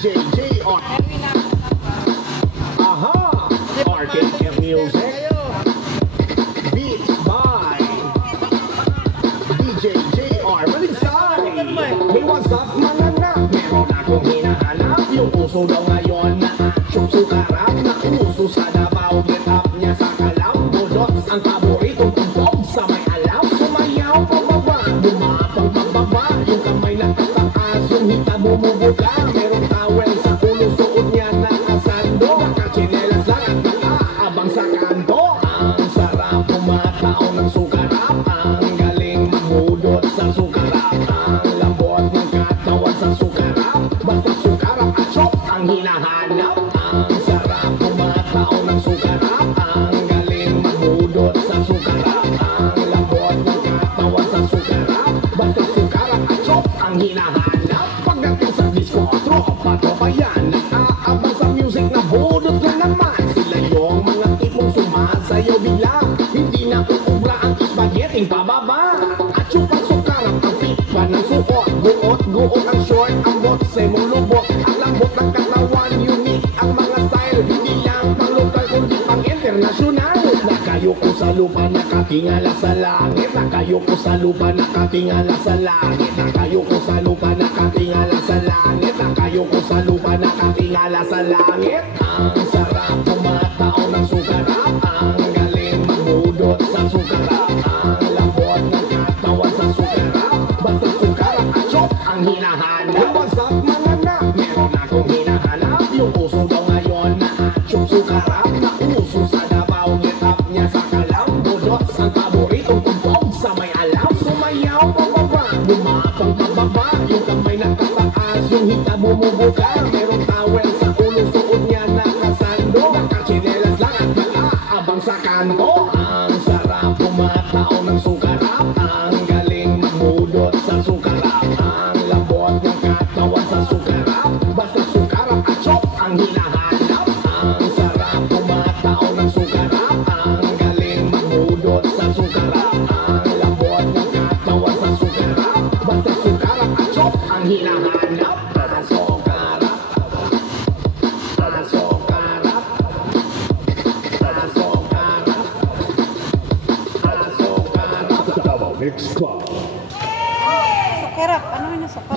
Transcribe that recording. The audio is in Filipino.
DJ JR. Aha! RKM Music. Beats by DJ JR. Baliksay! Hey, what's up mga anak? Meron akong hinahanap. Yung uso daw ngayon na asyong sukarap. Na uso sa Davao. Get up niya sa Kalaw. Budots ang paboritong tumpog sa may alaw. Sumayaw pababa, bumapang pagbaba. Yung kamay na tataas, yung hita bumubuga. Merong towel sa ulo, suot niya nakasando. Nakachinelas lang at nakaabang sa kanto. Ang sarap pumatao ng sukarap. Ang galing maghudot sa sukarap. Ang lambot ng katawan sa sukarap. Basta sukarap at chop ang hinahanap. Ang sarap pumatao ng sukarap. Ang galing maghudot sa sukarap. Ang lambot ng katawan sa sukarap. Basta sukarap at chop ang hinahanap. Pagdating sa disco, tropa yan. Nag-aabang sa music na budot na naman. Sila yung mga tipong sumasayaw bigla. Hindi na uubra ang spaghetti pababa. At yung pagsukarap ang pitba ng suot. Guot ang short, ang botse mong lubot. Ang lambot ng katawan, unique ang mga style. Hindi lang pang lokal kundi pang international. Nakayo ko sa lupa, nakatingala sa langit. Nakayo ko sa lupa, nakatingala sa langit. Nakayo ko sa lupa, nakatingala sa langit. Nakayo ko sa lupa, nakatingala sa langit. Ang sarap pumatao ng sukarap. Ang galing maghudot sa sukarap. Ang lambot ng katawan sa sukarap. Basta sukarap at chop ang hinahanap. What's up mga anak? Meron akong hinahanap. Yung uso daw ngayon na asyong sukarap. Na uso sa Davao, get up niya sa Kalaw. Budots ang paboritong tumpog sa may alaw. Sumayaw pababa, bumapang pababa. Yung kamay na tataas, yung hita bumubuga. Merong towel sa ulo, suot niya nakasando. Nakachinelas lang at nakaabang sa kanto. Ang sarap pumatao ng sukarap. Ang galing maghudot sa sukarap. Ang lambot ng katawan sa sukarap. Basta sukarap at chop ang hinahanap. Ang sarap pumatao ng sukarap. Ang galing maghudot sa sukarap. Ang lambot ng katawan sa sukarap. Basta sukarap at chop ang hinahanap. Sukarap. Sukarap. Sukarap. Sukarap. Ano yun yung sukarap?